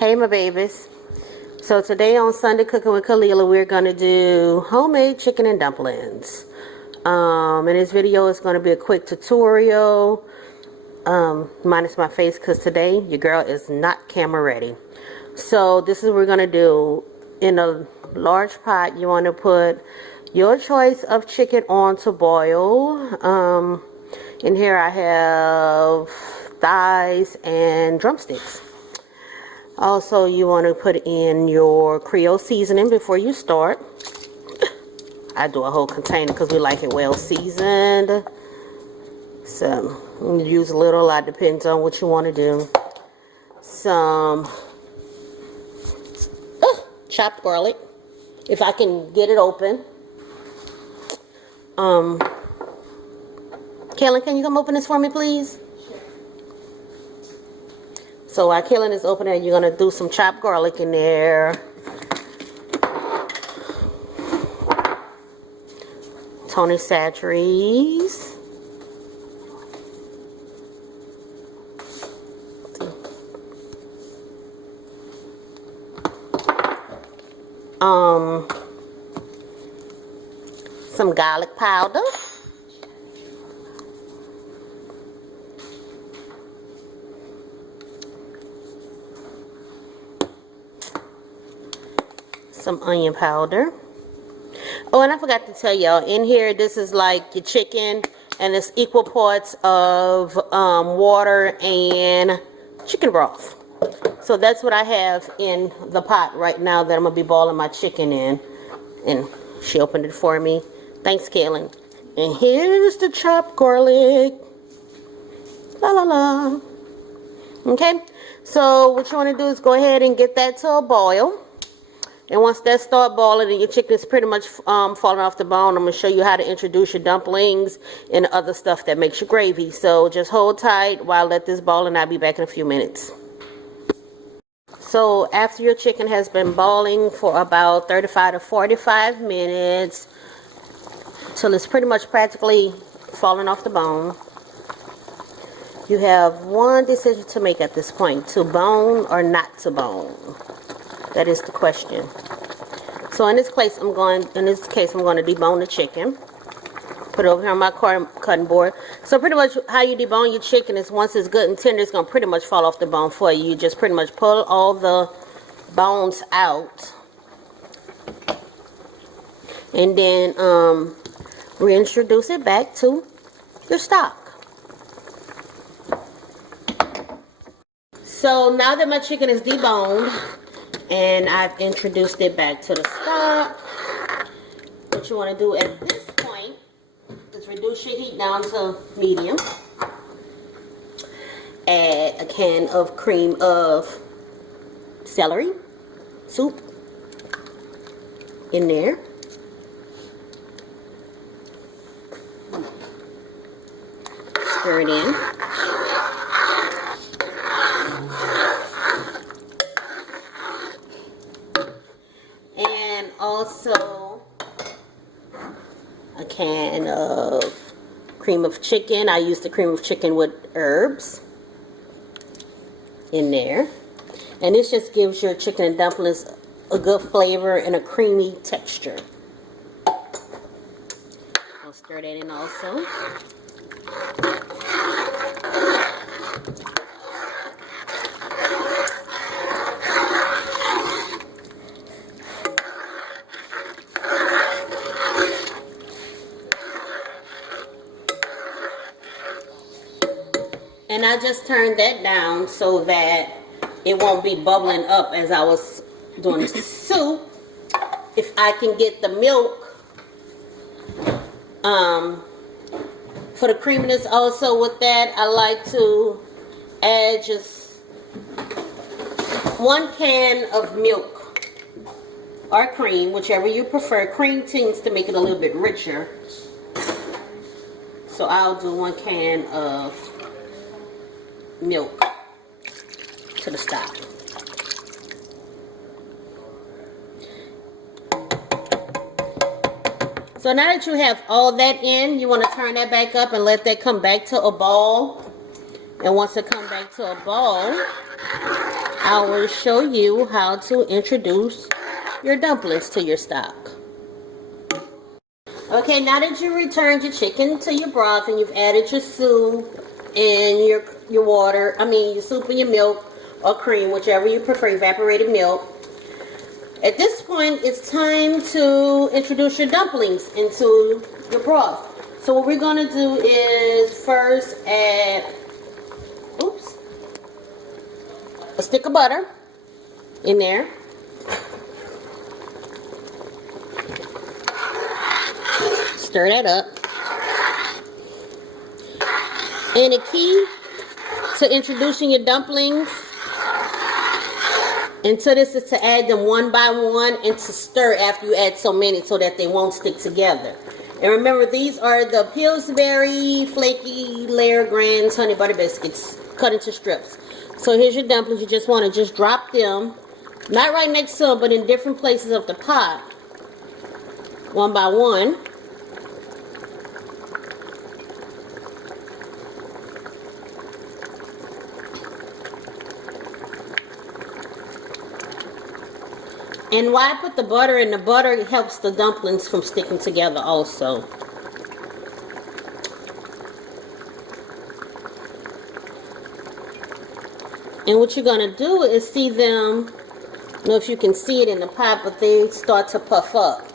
Hey my babies. So today on Sunday Cooking with Khalilah, we're going to do homemade chicken and dumplings. In this video is going to be a quick tutorial, minus my face because today your girl is not camera ready. So this is what we're going to do. In a large pot, you want to put your choice of chicken on to boil. In here I have thighs and drumsticks. Also, you want to put in your Creole seasoning before you start. I do a whole container because we like it well seasoned. So, you use a little, a lot, depends on what you want to do. Some chopped garlic, if I can get it open. Kaylin, can you come open this for me, please? So while Kaylin is opening, you're going to do some chopped garlic in there. Tony Chachere's. Some garlic powder. Some onion powder. Oh, and I forgot to tell y'all, in here this is like your chicken, and it's equal parts of water and chicken broth. So that's what I have in the pot right now that I'm gonna be boiling my chicken in. And she opened it for me. Thanks, Kaylin. And here's the chopped garlic. La la la. Okay, so what you want to do is go ahead and get that to a boil. And once that starts boiling and your chicken is pretty much falling off the bone, I'm going to show you how to introduce your dumplings and other stuff that makes your gravy. So just hold tight while I let this boil, and I'll be back in a few minutes. So after your chicken has been boiling for about 35 to 45 minutes, till it's pretty much practically falling off the bone, you have one decision to make at this point: to bone or not to bone. That is the question. So in this case, I'm going to debone the chicken. Put it over here on my cutting board. So pretty much how you debone your chicken is, once it's good and tender, it's going to pretty much fall off the bone for you. You just pretty much pull all the bones out. And then reintroduce it back to your stock. So now that my chicken is deboned, and I've introduced it back to the stock, what you want to do at this point is reduce your heat down to medium. Add a can of cream of celery soup in there. Stir it in. Also a can of cream of chicken. I use the cream of chicken with herbs in there, and this just gives your chicken and dumplings a good flavor and a creamy texture. I'll stir that in also. And I just turned that down so that it won't be bubbling up as I was doing the soup. If I can get the milk for the creaminess also with that, I like to add just 1 can of milk or cream, whichever you prefer. Cream tends to make it a little bit richer. So I'll do 1 can of milk to the stock. So now that you have all that in, you want to turn that back up and let that come back to a ball. And once it comes back to a ball, I will show you how to introduce your dumplings to your stock. Okay, now that you returned your chicken to your broth and you've added your soup and your water, your soup and your milk or cream, whichever you prefer, evaporated milk. At this point, it's time to introduce your dumplings into your broth. So what we're going to do is first add, a stick of butter in there. Stir that up. And the key to introducing your dumplings into this is to add them one by one and to stir after you add so many so that they won't stick together. And remember, these are the Pillsbury Flaky Layer Grands Honey Butter Biscuits cut into strips. So here's your dumplings. You just want to just drop them, not right next to them, but in different places of the pot, one by one. And why I put the butter in? The butter helps the dumplings from sticking together also. And what you're going to do is see them, I don't know if you can see it in the pot, but they start to puff up.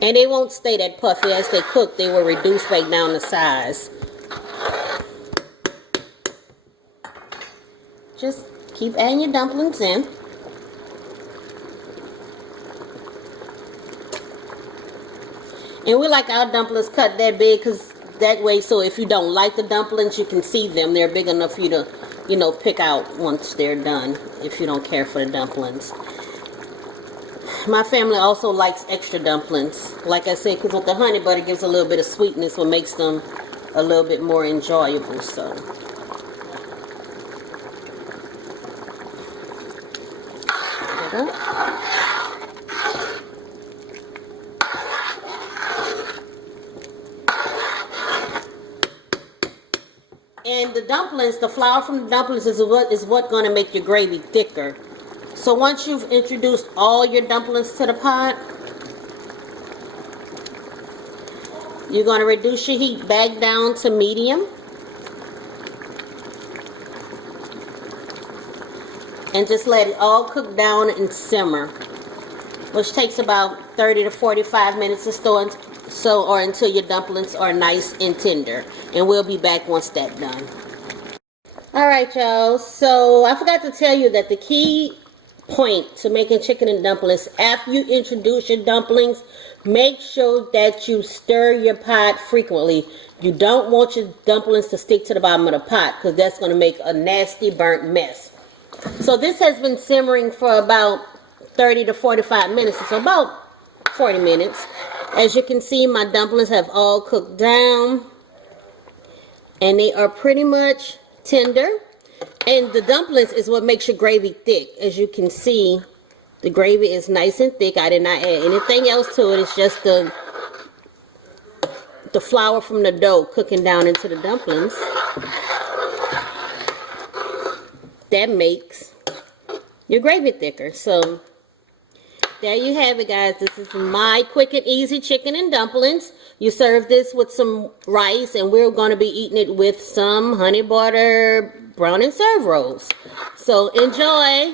And they won't stay that puffy. As they cook, they will reduce back down the size. Just keep adding your dumplings in. And we like our dumplings cut that big because that way, so if you don't like the dumplings, you can see them. They're big enough for you to, pick out once they're done if you don't care for the dumplings. My family also likes extra dumplings. Like I said, because with the honey butter, it gives a little bit of sweetness, what makes them a little bit more enjoyable. So. There we go. And the dumplings, the flour from the dumplings is what going to make your gravy thicker. So once you've introduced all your dumplings to the pot, you're going to reduce your heat back down to medium. And just let it all cook down and simmer, which takes about 30 to 45 minutes or so, or until your dumplings are nice and tender. And we'll be back once that's done. Alright, y'all. So I forgot to tell you that the key point to making chicken and dumplings, after you introduce your dumplings, make sure that you stir your pot frequently. You don't want your dumplings to stick to the bottom of the pot because that's going to make a nasty burnt mess. So this has been simmering for about 30 to 45 minutes. So about 40 minutes. As you can see, my dumplings have all cooked down. And they are pretty much tender. And the dumplings is what makes your gravy thick. As you can see, the gravy is nice and thick. I did not add anything else to it. It's just the flour from the dough cooking down into the dumplings. That makes your gravy thicker. So there you have it, guys. This is my quick and easy chicken and dumplings. You serve this with some rice, and we're going to be eating it with some honey butter brown and serve rolls. So enjoy.